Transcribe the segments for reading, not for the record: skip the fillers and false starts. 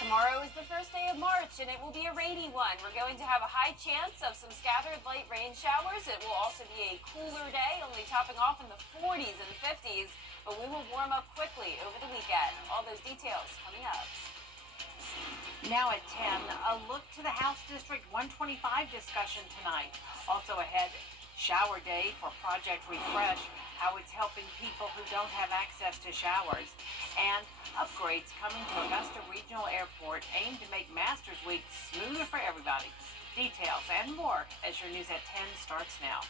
Tomorrow is the first day of March, and it will be a rainy one. We're going to have a high chance of some scattered light rain showers. It will also be a cooler day, only topping off in the 40s and 50s, but we will warm up quickly over the weekend. All those details coming up. Now at 10, a look to the House District 125 discussion tonight. Also ahead, shower day for Project Refresh, how it's helping people who don't have access to showers, and upgrades coming to Augusta Regional Airport aimed to make Masters Week smoother for everybody. Details and more as your News at 10 starts now.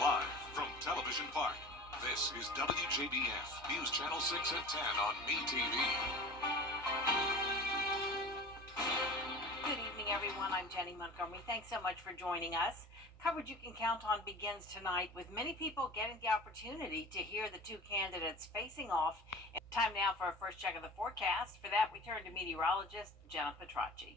Live from Television Park, this is WJBF News Channel 6 at 10 on MeTV. Good evening, everyone. I'm Jenny Montgomery. Thanks so much for joining us. Coverage you can count on begins tonight with many people getting the opportunity to hear the two candidates facing off. Time now for our first check of the forecast. For that, we turn to meteorologist Jenna Petracci.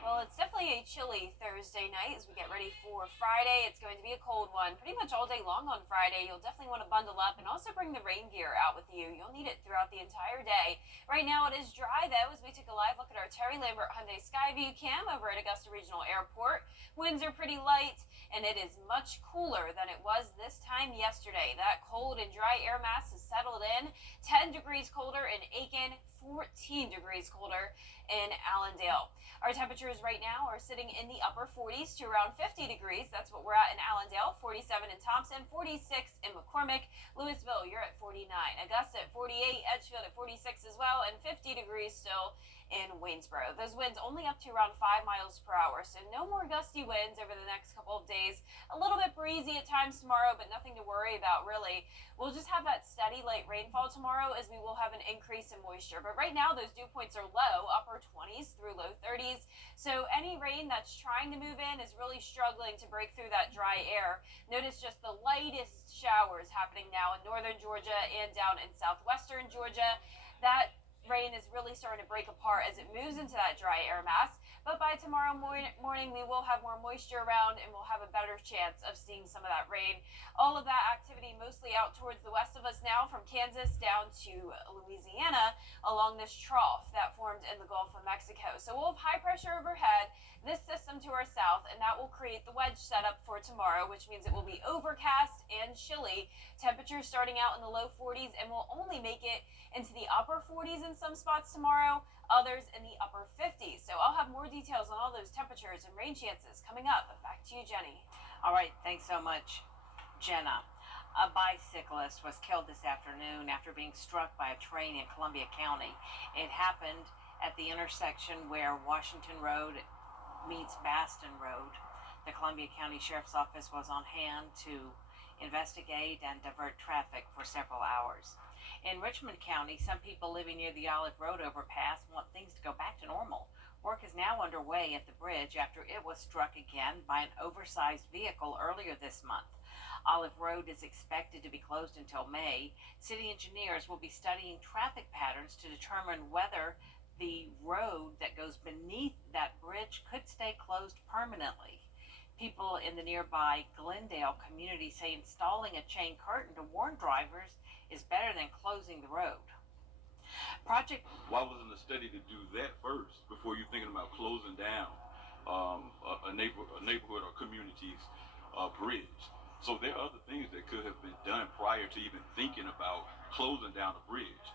Well, it's definitely a chilly Thursday night as we get ready for Friday. It's going to be a cold one pretty much all day long on Friday. You'll definitely want to bundle up and also bring the rain gear out with you. You'll need it throughout the entire day. Right now it is dry though as we take a live look at our Terry Lambert Hyundai Skyview cam over at Augusta Regional Airport. Winds are pretty light and it is much cooler than it was this time yesterday. That cold and dry air mass has settled in. 10 degrees colder in Aiken, 14 degrees colder in Allendale. Our temperatures right now are sitting in the upper 40s to around 50 degrees. That's what we're at in Allendale, 47 in Thompson, 46 in McCormick. Louisville, you're at 49. Augusta at 48, Edgefield at 46 as well, and 50 degrees still in Waynesboro. Those winds only up to around 5 miles per hour, so no more gusty winds over the next couple of days. A little bit breezy at times tomorrow, but nothing to worry about really. We'll just have that steady light rainfall tomorrow as we will have an increase in moisture. But right now those dew points are low, upper 20s through low 30s. So any rain that's trying to move in is really struggling to break through that dry air. Notice just the lightest showers happening now in northern Georgia and down in southwestern Georgia. That rain is really starting to break apart as it moves into that dry air mass. But by tomorrow morning, we will have more moisture around and we'll have a better chance of seeing some of that rain. All of that activity mostly out towards the west of us now from Kansas down to Louisiana along this trough that formed in the Gulf of Mexico. So we'll have high pressure overhead, this system to our south, and that will create the wedge setup for tomorrow, which means it will be overcast and chilly. Temperatures starting out in the low 40s and will only make it into the upper 40s in some spots tomorrow, others in the upper 50s. So I'll have more details on all those temperatures and rain chances coming up. Back to you, Jenny. All right, thanks so much, Jenna. A bicyclist was killed this afternoon after being struck by a train in Columbia County. It happened at the intersection where Washington Road meets Baston Road. The Columbia County Sheriff's Office was on hand to investigate and divert traffic for several hours. In Richmond County, some people living near the Olive Road overpass want things to go back to normal. Work is now underway at the bridge after it was struck again by an oversized vehicle earlier this month. Olive Road is expected to be closed until May. City engineers will be studying traffic patterns to determine whether the road that goes beneath that bridge could stay closed permanently. People in the nearby Glendale community say installing a chain curtain to warn drivers is better than closing the road. Why wasn't a study to do that first before you're thinking about closing down a neighborhood or community's bridge? So there are other things that could have been done prior to even thinking about closing down a bridge.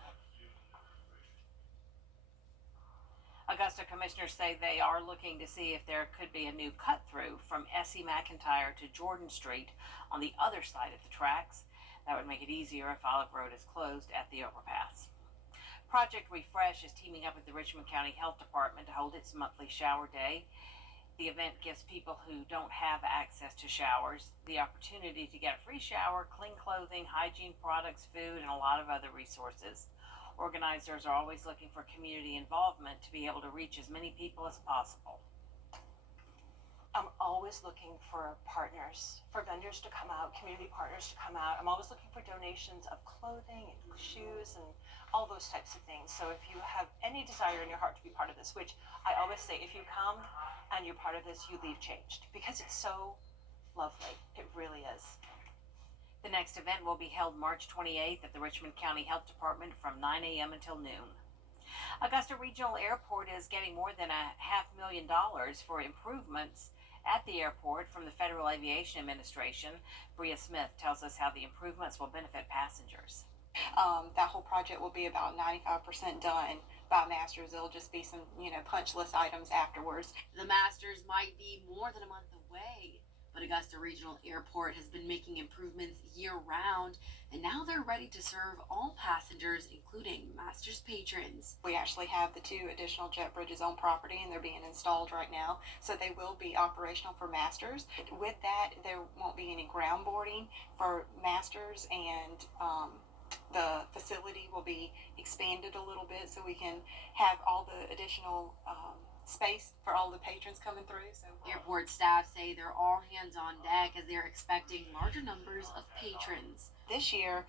Augusta commissioners say they are looking to see if there could be a new cut through from S.E. McIntyre to Jordan Street on the other side of the tracks. That would make it easier if Olive Road is closed at the overpass. Project Refresh is teaming up with the Richmond County Health Department to hold its monthly shower day. The event gives people who don't have access to showers the opportunity to get a free shower, clean clothing, hygiene products, food, and a lot of other resources. Organizers are always looking for community involvement to be able to reach as many people as possible. I'm always looking for partners, for vendors to come out, community partners to come out. I'm always looking for donations of clothing and shoes and all those types of things. So if you have any desire in your heart to be part of this, which I always say, if you come and you're part of this, you leave changed, because it's so lovely. It really next event will be held March 28th at the Richmond County Health Department from 9 a.m. until noon. Augusta Regional Airport is getting more than $500,000 for improvements at the airport from the Federal Aviation Administration. Bria Smith tells us how the improvements will benefit passengers. That whole project will be about 95% done by Masters. It'll just be some, punch list items afterwards. The Masters might be more than a month away, but Augusta Regional Airport has been making improvements year-round, and now they're ready to serve all passengers, including Masters patrons. We actually have the 2 additional jet bridges on property, and they're being installed right now, so they will be operational for Masters. With that, there won't be any ground boarding for Masters, and the facility will be expanded a little bit so we can have all the additional space for all the patrons coming through. So Airport staff say they're all hands on deck as they're expecting larger numbers of patrons. this year,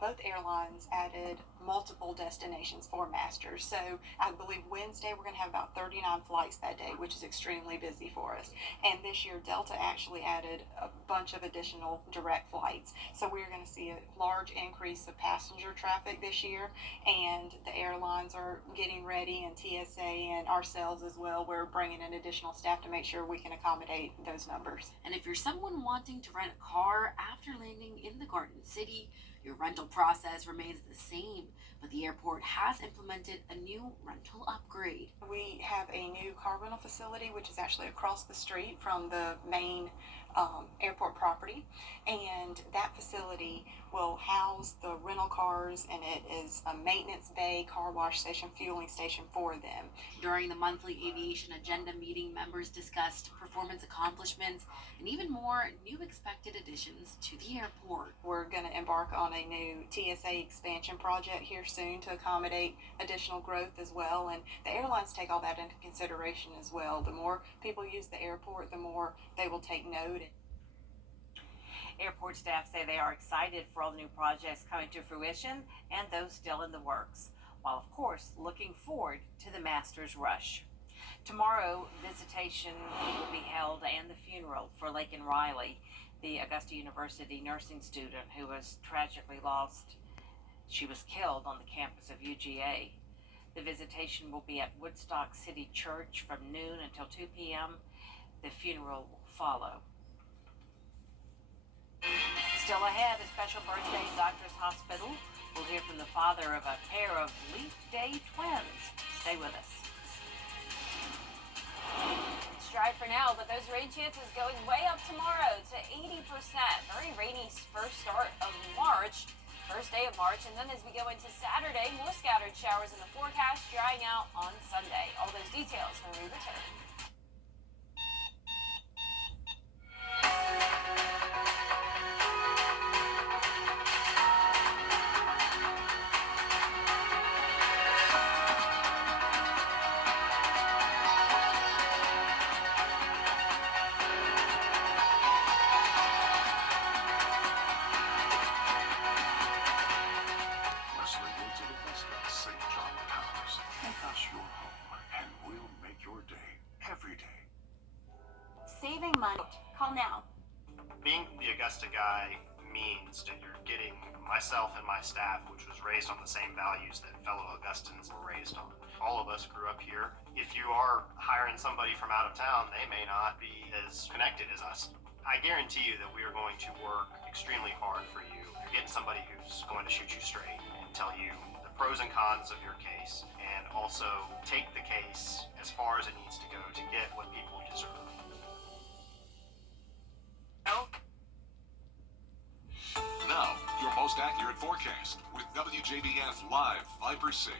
both airlines added multiple destinations for Masters. So I believe Wednesday we're going to have about 39 flights that day, which is extremely busy for us. And this year Delta actually added a bunch of additional direct flights. So we're going to see a large increase of passenger traffic this year. And the airlines are getting ready, and TSA and ourselves as well. We're bringing in additional staff to make sure we can accommodate those numbers. And if you're someone wanting to rent a car after landing in the Garden City, your rental process remains the same, but the airport has implemented a new rental upgrade. We have a new car rental facility, which is actually across the street from the main airport property, and that facility will house the rental cars, and it is a maintenance bay, car wash station, fueling station for them. During the monthly aviation agenda meeting, members discussed performance accomplishments and even more new expected additions to the airport. We're going to embark on a new TSA expansion project here soon to accommodate additional growth as well, and the airlines take all that into consideration as well. The more people use the airport, the more they will take note. Airport staff say they are excited for all the new projects coming to fruition and those still in the works, while of course looking forward to the Masters Rush. Tomorrow, visitation will be held and the funeral for Lakin Riley, the Augusta University nursing student who was tragically lost. She was killed on the campus of UGA. The visitation will be at Woodstock City Church from noon until 2 p.m. The funeral will follow. Still ahead, a special birthday at Doctor's Hospital. We'll hear from the father of a pair of Leap Day twins. Stay with us. It's dry for now, but those rain chances going way up tomorrow to 80%. Very rainy first start of March, first day of March, and then as we go into Saturday, more scattered showers in the forecast, drying out on Sunday. All those details when we return. Saving money. Call now. Being the Augusta guy means that you're getting myself and my staff, which was raised on the same values that fellow Augustans were raised on. All of us grew up here. If you are hiring somebody from out of town, they may not be as connected as us. I guarantee you that we are going to work extremely hard for you. You're getting somebody who's going to shoot you straight and tell you the pros and cons of your case, and also take the case as far as it needs to go to get what people deserve. Now, your most accurate forecast with WJBF Live Viper 6.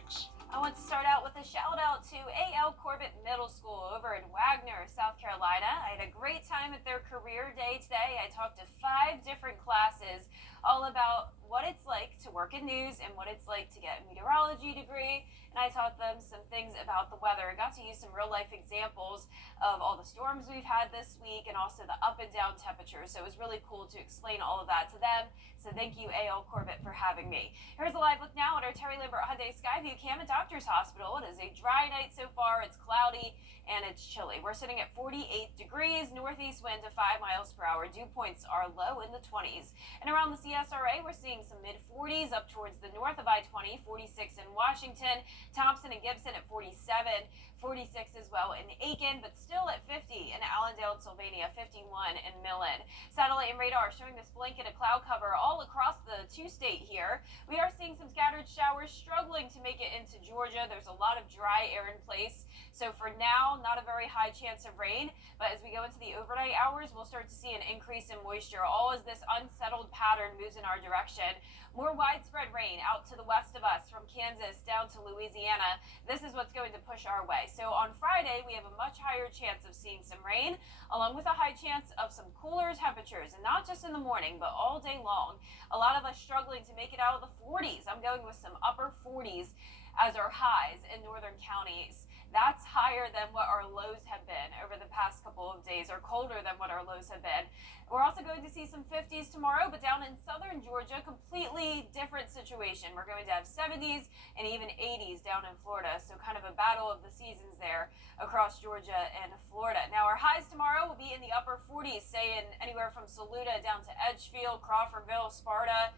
I want to start out with a shout out to A.L. Corbett Middle School over in Wagner, South Carolina. I had a great time at their career day today. I talked to 5 different classes all about what it's like to work in news and what it's like to get a meteorology degree. And I taught them some things about the weather. I got to use some real life examples of all the storms we've had this week and also the up and down temperatures. So it was really cool to explain all of that to them. So thank you, A.L. Corbett, for having me. Here's a live look now at our Terry Lambert Hyundai Skyview Cam at Doctor's Hospital. It is a dry night so far. It's cloudy and it's chilly. We're sitting at 48 degrees, northeast wind to 5 miles per hour. Dew points are low in the 20s. And around the SRA, we're seeing some mid-40s up towards the north of I-20, 46 in Washington, Thompson and Gibson at 47, 46 as well in Aiken, but still at 50 in Allendale and Sylvania, 51 in Millen. Satellite and radar showing this blanket of cloud cover all across the two-state here. We are seeing some scattered showers struggling to make it into Georgia. There's a lot of dry air in place. So for now, not a very high chance of rain, but as we go into the overnight hours, we'll start to see an increase in moisture, all as this unsettled pattern moves in our direction. More widespread rain out to the west of us from Kansas down to Louisiana. This is what's going to push our way. So on Friday, we have a much higher chance of seeing some rain, along with a high chance of some cooler temperatures, and not just in the morning, but all day long. A lot of us struggling to make it out of the 40s. I'm going with some upper 40s as our highs in northern counties. That's higher than what our lows have been over the past couple of days, or colder than what our lows have been. We're also going to see some 50s tomorrow, but down in southern Georgia, completely different situation. We're going to have 70s and even 80s down in Florida, so kind of a battle of the seasons there across Georgia and Florida. Now, our highs tomorrow will be in the upper 40s, say in anywhere from Saluda down to Edgefield, Crawfordville, Sparta.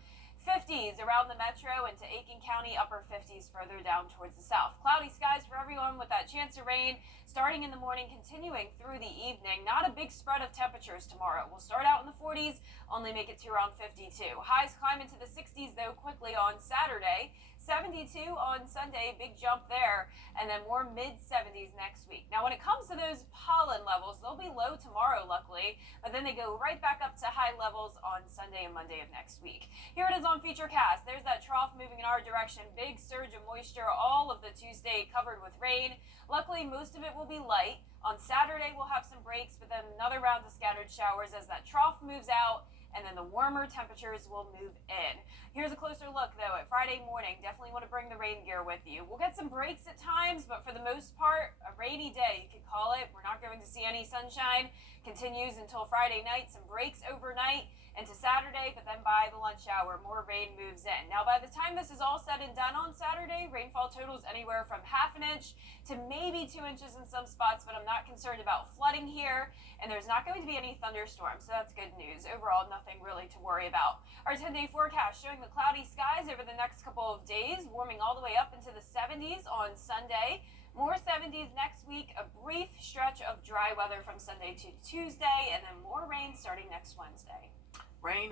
50s around the metro into Aiken County, upper 50s further down towards the south. Cloudy skies for everyone with that chance of rain starting in the morning, continuing through the evening. Not a big spread of temperatures tomorrow. We'll start out in the 40s, only make it to around 52. Highs climb into the 60s though quickly on Saturday. 72 on Sunday, big jump there, and then more mid-70s next week. Now, when it comes to those pollen levels, they'll be low tomorrow, luckily, but then they go right back up to high levels on Sunday and Monday of next week. Here it is on Featurecast. There's that trough moving in our direction. Big surge of moisture, all of the Tuesday covered with rain. Luckily, most of it will be light. On Saturday, we'll have some breaks, but then another round of scattered showers as that trough moves out, and then the warmer temperatures will move in. Here's a closer look, though, at Friday morning. Definitely want to bring the rain gear with you. We'll get some breaks at times, but for the most part, a rainy day, you could call it. We're not going to see any sunshine. Continues until Friday night. Some breaks overnight into Saturday, but then by the lunch hour, more rain moves in. Now, by the time this is all said and done on Saturday, rainfall totals anywhere from ½ inch to maybe 2 inches in some spots, but I'm not concerned about flooding here, and there's not going to be any thunderstorms, so that's good news. Overall, nothing really to worry about. Our 10-day forecast showing the cloudy skies over the next couple of days, warming all the way up into the 70s on Sunday. More 70s next week, a brief stretch of dry weather from Sunday to Tuesday, and then more rain starting next Wednesday. Rain,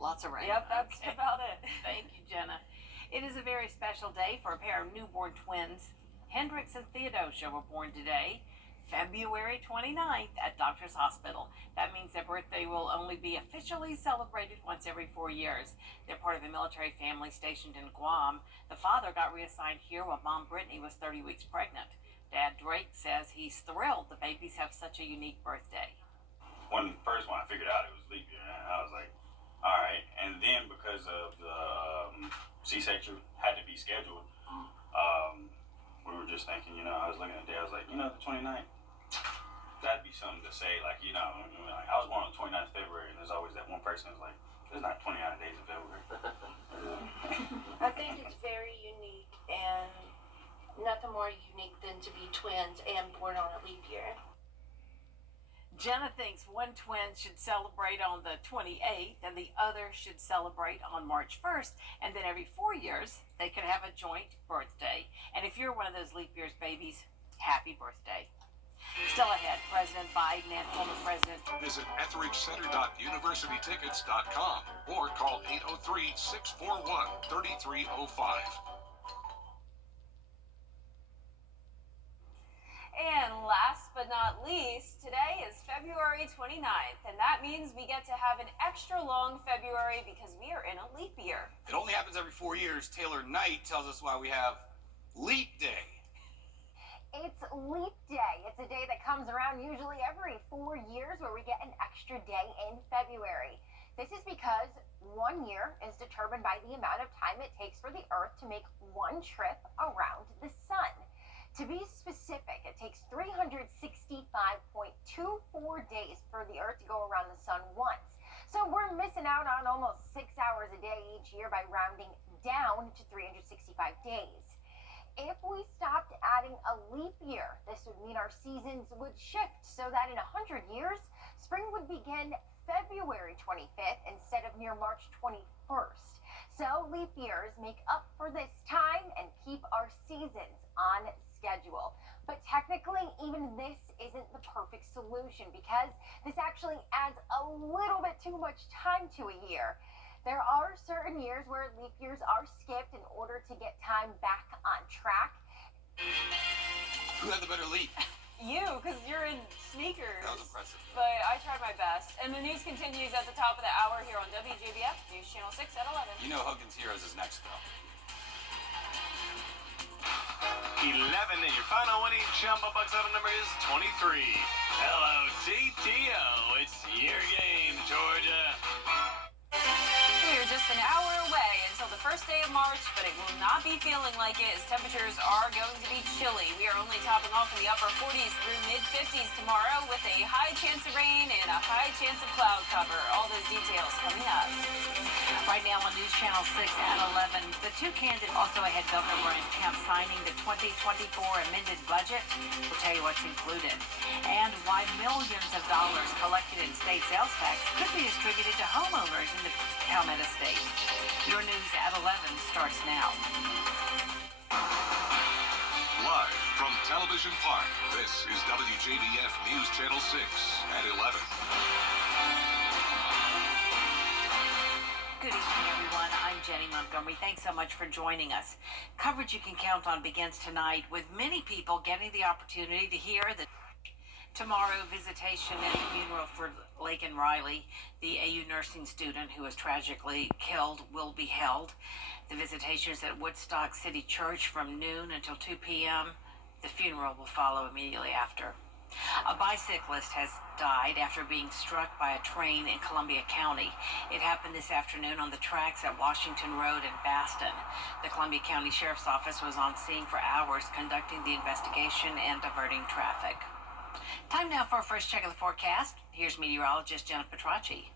lots of rain. Yep, that's Okay. about it. Thank you, Jenna. It is a very special day for a pair of newborn twins. Hendrix and Theodosia were born today, February 29th at Doctors Hospital. That means their birthday will only be officially celebrated once every 4 years. They're part of a military family stationed in Guam. The father got reassigned here while Mom Brittany was 30 weeks pregnant. Dad Drake says he's thrilled the babies have such a unique birthday. When I figured out it was leap year, I was like, all right. And then because of the C-section had to be scheduled, we were just thinking, I was looking at that, I was like, the 29th, that'd be something to say, like, like, I was born on the 29th of February, and there's always that one person who's like, there's not 29 days in February. I think it's very unique, and nothing more unique than to be twins and born on a leap year. Jenna thinks one twin should celebrate on the 28th and the other should celebrate on March 1st. And then every 4 years, they could have a joint birthday. And if you're one of those leap years babies, happy birthday. Still ahead, President Biden and former President. Visit EtheridgeCenter.universitytickets.com or call 803-641-3305. And last but not least, today is February 29th, and that means we get to have an extra long February because we are in a leap year. It only happens every 4 years. Taylor Knight tells us why we have Leap Day. It's Leap Day. It's a day that comes around usually every 4 years where we get an extra day in February. This is because 1 year is determined by the amount of time it takes for the Earth to make one trip around the sun. To be specific, it takes 365.24 days for the Earth to go around the sun once. So we're missing out on almost 6 hours a day each year by rounding down to 365 days. If we stopped adding a leap year, this would mean our seasons would shift so that in 100 years, spring would begin February 25th instead of near March 21st. So leap years make up for this time and keep our seasons on schedule. But technically, even this isn't the perfect solution because this actually adds a little bit too much time to a year. There are certain years where leap years are skipped in order to get time back on track. Who had the better leap? You, because you're in sneakers. That was impressive. But I tried my best. And the news continues at the top of the hour here on WJBF News Channel 6 at 11. You know Huggins Heroes is next, though. 11, and your final winning Jumbo Bucks item number is 23. Hello, TTO. It's your game, Georgia. We are just an hour away until the first day of March, but it will not be feeling like it as temperatures are going to be chilly. We are only topping off in the upper 40s through mid-50s tomorrow with a high chance of rain and a high chance of cloud cover. All those details coming up. Right now on News Channel 6 at 11, the two candidates also ahead Governor Brian Kemp signing the 2024 amended budget. We'll tell you what's included and why millions of dollars collected in state sales tax could be distributed to homeowners in the Palmetto State. Your news at 11 starts now. Live from Television Park, this is WJBF News Channel 6 at 11. Good evening, everyone. I'm Jenny Montgomery. Thanks so much for joining us. Coverage you can count on begins tonight with many people getting the opportunity to hear the tomorrow visitation and funeral for Laken Riley, the AU nursing student who was tragically killed, will be held. The visitation is at Woodstock City Church from noon until 2 p.m. The funeral will follow immediately after. A bicyclist has died after being struck by a train in Columbia County. It happened this afternoon on the tracks at Washington Road in Baston. The Columbia County Sheriff's Office was on scene for hours conducting the investigation and diverting traffic. Time now for a first check of the forecast. Here's meteorologist Jenna Petracci.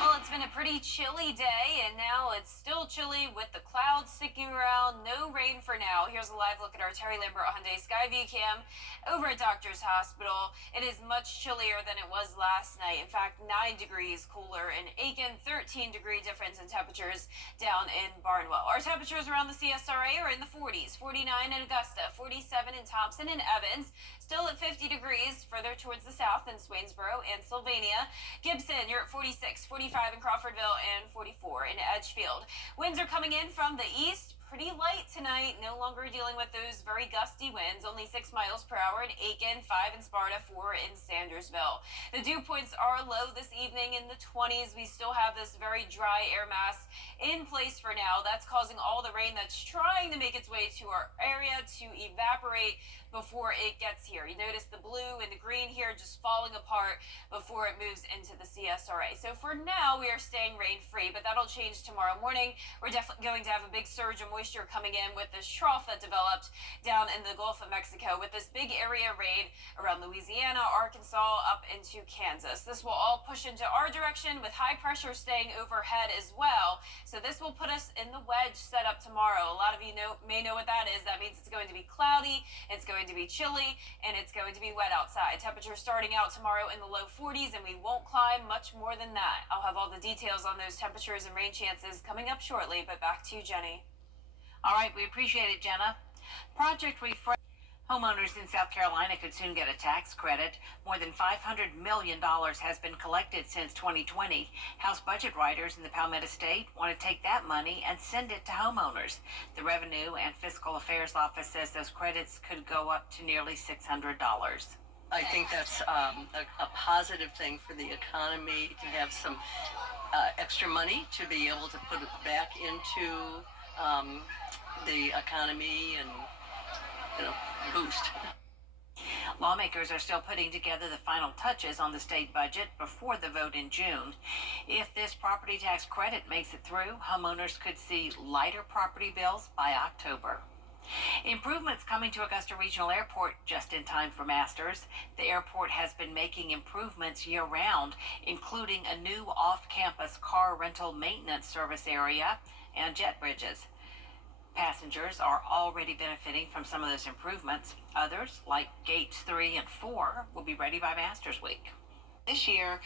Well, it's been a pretty chilly day, and now it's still chilly with the clouds sticking around. No rain for now. Here's a live look at our Terry Lambert Hyundai Skyview cam over at Doctor's Hospital. It is much chillier than it was last night. In fact, 9 degrees cooler in Aiken, 13-degree difference in temperatures down in Barnwell. Our temperatures around the CSRA are in the 40s, 49 in Augusta, 47 in Thompson and Evans, still at 50 degrees further towards the south in Swainsboro and Sylvania. Gibson, you're at 46, 45 in Crawfordville, and 44 in Edgefield. Winds are coming in from the east. Pretty light tonight, no longer dealing with those very gusty winds, only 6 miles per hour in Aiken, 5 in Sparta, 4 in Sandersville. The dew points are low this evening in the 20s. We still have this very dry air mass in place for now. That's causing all the rain that's trying to make its way to our area to evaporate before it gets here. You notice the blue and the green here just falling apart before it moves into the CSRA. So for now, we are staying rain-free, but that'll change tomorrow morning. We're definitely going to have a big surge of moisture coming in with this trough that developed down in the Gulf of Mexico with this big area raid around Louisiana, Arkansas, up into Kansas. This will all push into our direction with high pressure staying overhead as well. So this will put us in the wedge setup tomorrow. A lot of you may know what that is. That means it's going to be cloudy, it's going to be chilly, and it's going to be wet outside. Temperatures starting out tomorrow in the low 40s, and we won't climb much more than that. I'll have all the details on those temperatures and rain chances coming up shortly, but back to you, Jenny. All right, we appreciate it, Jenna. Project Refresh. Homeowners in South Carolina could soon get a tax credit. More than $500 million has been collected since 2020. House budget writers in the Palmetto State want to take that money and send it to homeowners. The Revenue and Fiscal Affairs Office says those credits could go up to nearly $600. I think that's a positive thing for the economy to have some extra money to be able to put it back into the economy and, boost. Lawmakers are still putting together the final touches on the state budget before the vote in June. If this property tax credit makes it through, homeowners could see lighter property bills by October. Improvements coming to Augusta Regional Airport just in time for Masters. The airport has been making improvements year-round, including a new off-campus car rental maintenance service area and jet bridges. Passengers are already benefiting from some of those improvements. Others, like Gates 3 and 4, will be ready by Masters Week. This year,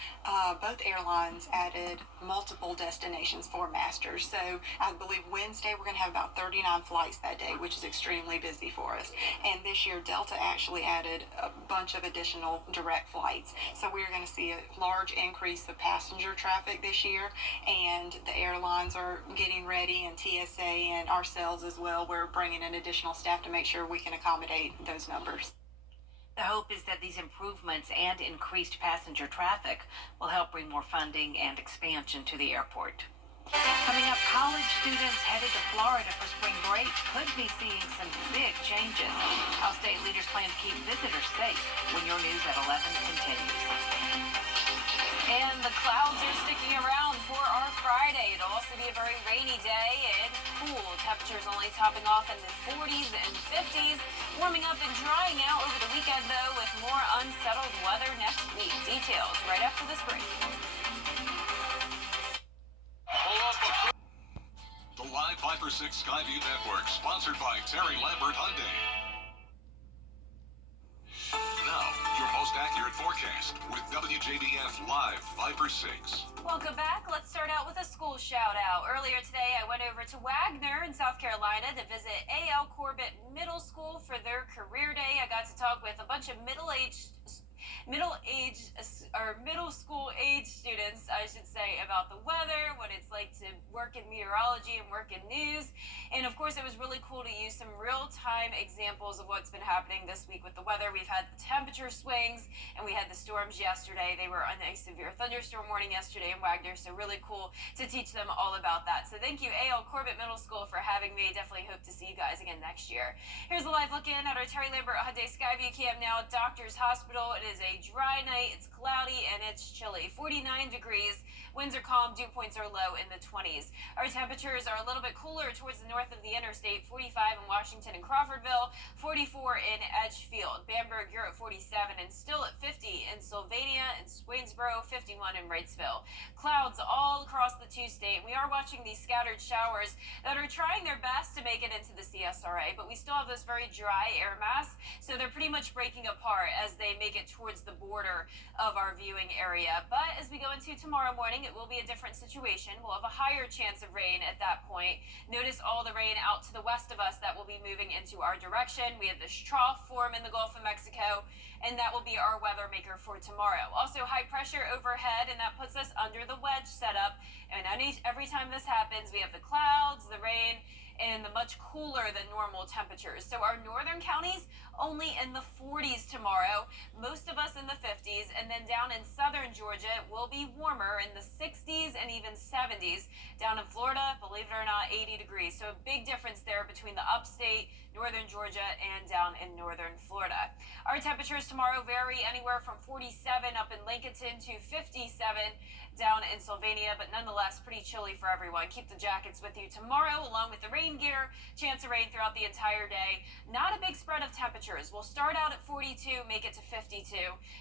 both airlines added multiple destinations for masters. So I believe Wednesday we're going to have about 39 flights that day, which is extremely busy for us. And this year, Delta actually added a bunch of additional direct flights. So we're going to see a large increase of passenger traffic this year. And the airlines are getting ready, and TSA and ourselves as well. We're bringing in additional staff to make sure we can accommodate those numbers. The hope is that these improvements and increased passenger traffic will help bring more funding and expansion to the airport. Coming up, college students headed to Florida for spring break could be seeing some big changes. How state leaders plan to keep visitors safe when your news at 11 continues. And the clouds are sticking around for our Friday. It'll also be a very rainy day and cool. Temperatures only topping off in the 40s and 50s. Warming up and drying out over the weekend, though, with more unsettled weather next week. Details right after this break. The Live 5 for 6 Skyview Network, sponsored by Terry Lambert Hyundai. Now, your most accurate forecast with WJBF Live 5 for 6. Welcome back. Let's start out with a school shout out. Earlier today, I went over to Wagner in South Carolina to visit A.L. Corbett Middle School for their career day. I got to talk with a bunch of middle school age students, I should say, about the weather, what it's like to work in meteorology and work in news. And of course, it was really cool to use some real-time examples of what's been happening this week with the weather. We've had the temperature swings, and we had the storms yesterday. They were on a severe thunderstorm warning yesterday in Wagner, so really cool to teach them all about that. So thank you, A.L. Corbett Middle School, for having me. Definitely hope to see you guys again next year. Here's a live look in at our Terry Lambert Hyundai Skyview cam now at Doctors Hospital. It is a dry night, it's cloudy, and it's chilly. 49 degrees, winds are calm, dew points are low in the 20s. Our temperatures are a little bit cooler towards the north of the interstate, 45 in Washington and Crawfordville, 44 in Edgefield. Bamberg, you're at 47, and still at 50 in Sylvania and Swainsboro, 51 in Wrightsville. Clouds all across the two-state. We are watching these scattered showers that are trying their best to make it into the CSRA, but we still have this very dry air mass, so they're pretty much breaking apart as they make it towards the border of our viewing area. But as we go into tomorrow morning, it will be a different situation. We'll have a higher chance of rain at that point. Notice all the rain out to the west of us that will be moving into our direction. We have this trough form in the Gulf of Mexico, and that will be our weather maker for tomorrow. Also high pressure overhead, and that puts us under the wedge setup. And every time this happens, we have the clouds, the rain, and the much cooler than normal temperatures. So our northern counties only in the 40s tomorrow, most of us in the 50s, and then down in southern Georgia it will be warmer in the 60s and even 70s. Down in Florida, believe it or not, 80 degrees. So a big difference there between the upstate, northern Georgia, and down in northern Florida. Our temperatures tomorrow vary anywhere from 47 up in Lincolnton to 57 down in Sylvania, but nonetheless pretty chilly for everyone. Keep the jackets with you tomorrow along with the rain gear. Chance of rain throughout the entire day. Not a big spread of temperatures. We'll start out at 42, make it to 52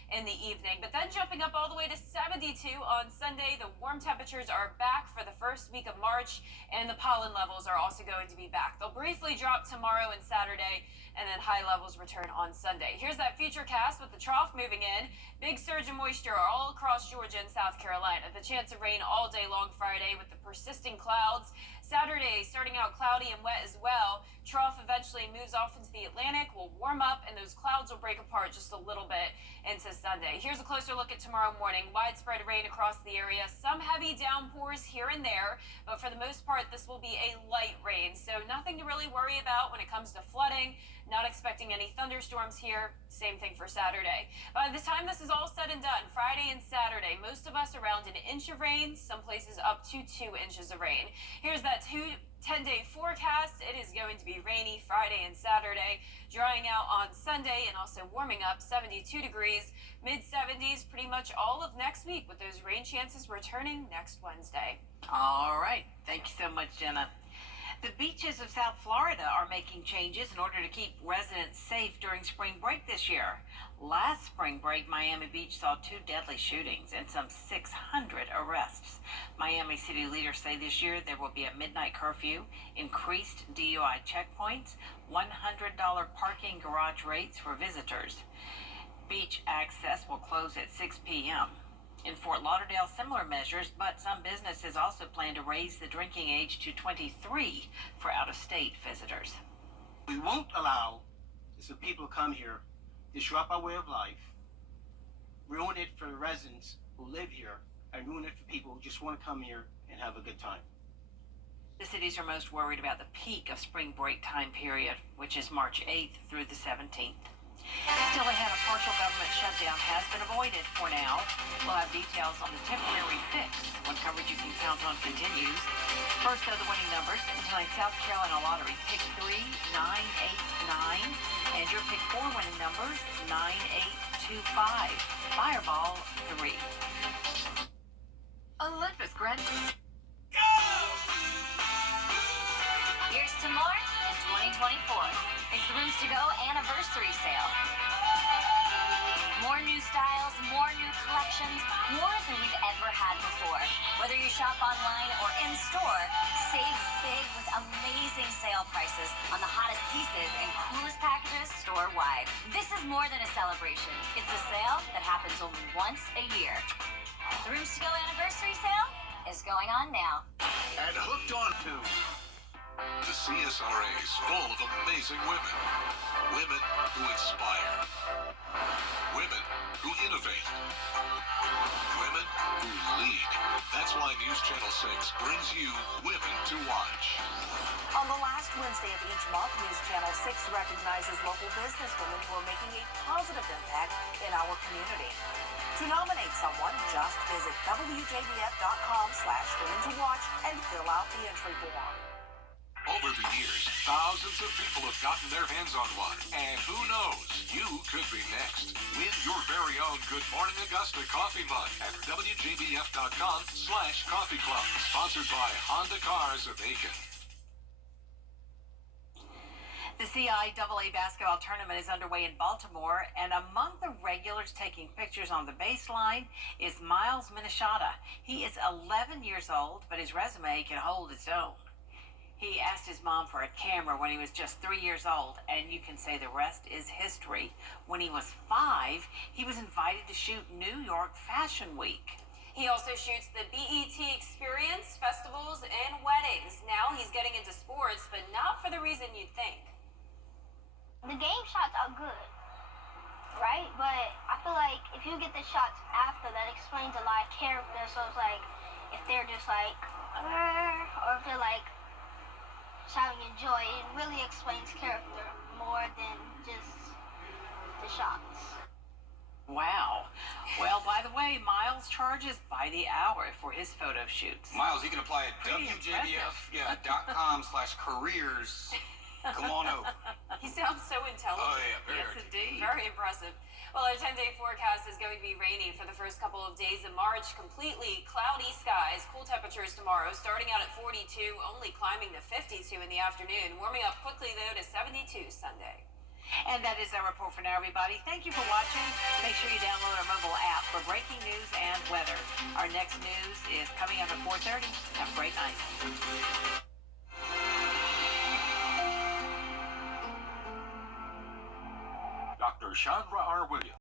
in the evening, but then jumping up all the way to 72 on Sunday. The warm temperatures are back for the first week of March, and the pollen levels are also going to be back. They'll briefly drop tomorrow and Saturday, and then high levels return on Sunday. Here's that future cast with the trough moving in. Big surge of moisture all across Georgia and South Carolina. The chance of rain all day long Friday with the persisting clouds. Saturday starting out cloudy and wet as well. Trough eventually moves off into the Atlantic, will warm up, and those clouds will break apart just a little bit into Sunday. Here's a closer look at tomorrow morning. Widespread rain across the area. Some heavy downpours here and there, but for the most part, this will be a light rain. So nothing to really worry about when it comes to flooding. Not expecting any thunderstorms here. Same thing for Saturday. By the time this is all said and done, Friday and Saturday, most of us around an inch of rain, some places up to 2 inches of rain. Here's that 10-day forecast. It is going to be rainy Friday and Saturday, drying out on Sunday, and also warming up 72 degrees, mid-70s pretty much all of next week, with those rain chances returning next Wednesday. All right. Thank you so much, Jenna. The beaches of South Florida are making changes in order to keep residents safe during spring break this year. Last spring break, Miami Beach saw 2 deadly shootings and some 600 arrests. Miami city leaders say this year there will be a midnight curfew, increased DUI checkpoints, $100 parking garage rates for visitors. Beach access will close at 6 p.m. In Fort Lauderdale, similar measures, but some businesses also plan to raise the drinking age to 23 for out-of-state visitors. We won't allow some people to come here, disrupt our way of life, ruin it for the residents who live here, and ruin it for people who just want to come here and have a good time. The cities are most worried about the peak of spring break time period, which is March 8th through the 17th. Still ahead, a partial government shutdown has been avoided for now. We'll have details on the temporary fix when coverage you can count on continues. First, though, the winning numbers. Tonight's South Carolina lottery, pick 3, 9, 8, 9. And your pick 4 winning numbers, 9, 8, 2, 5. Fireball 3. Olympus Grand. Here's to more in 2024. It's the Rooms to Go anniversary sale. More new styles, more new collections, more than we've ever had before. Whether you shop online or in store, save big with amazing sale prices on the hottest pieces and coolest packages store-wide. This is more than a celebration. It's a sale that happens only once a year. The Rooms to Go anniversary sale is going on now. And hooked on to the CSRA is full of amazing women. Women who inspire. Women who innovate. Women who lead. That's why News Channel 6 brings you Women to Watch. On the last Wednesday of each month, News Channel 6 recognizes local businesswomen who are making a positive impact in our community. To nominate someone, just visit WJBF.com/Women to Watch and fill out the entry form. Over the years, thousands of people have gotten their hands on one. And who knows, you could be next. Win your very own Good Morning Augusta coffee mug at WJBF.com/Coffee Club. Sponsored by Honda Cars of Aiken. The CIAA basketball tournament is underway in Baltimore, and among the regulars taking pictures on the baseline is Miles Minnesota. He is 11 years old, but his resume can hold its own. He asked his mom for a camera when he was just 3 years old, and you can say the rest is history. When he was 5, he was invited to shoot New York Fashion Week. He also shoots the BET Experience, festivals, and weddings. Now he's getting into sports, but not for the reason you'd think. The game shots are good, right? But I feel like if you get the shots after, that explains a lot of character. So it's like, if they're just like, or if they're like, shouting in joy, it really explains character more than just the shots. Wow. Well, by the way, Miles charges by the hour for his photo shoots. Miles, you can apply at Pretty WJBF.com/careers. Come on over. He sounds so intelligent. Oh, yeah, very. Yes, indeed. Very impressive. Well, our 10-day forecast is going to be rainy for the first couple of days of March. Completely cloudy skies, cool temperatures tomorrow, starting out at 42, only climbing to 52 in the afternoon. Warming up quickly, though, to 72 Sunday. And that is our report for now, everybody. Thank you for watching. Make sure you download our mobile app for breaking news and weather. Our next news is coming up at 4:30. Have a great night. Dr. Chandra R. Williams.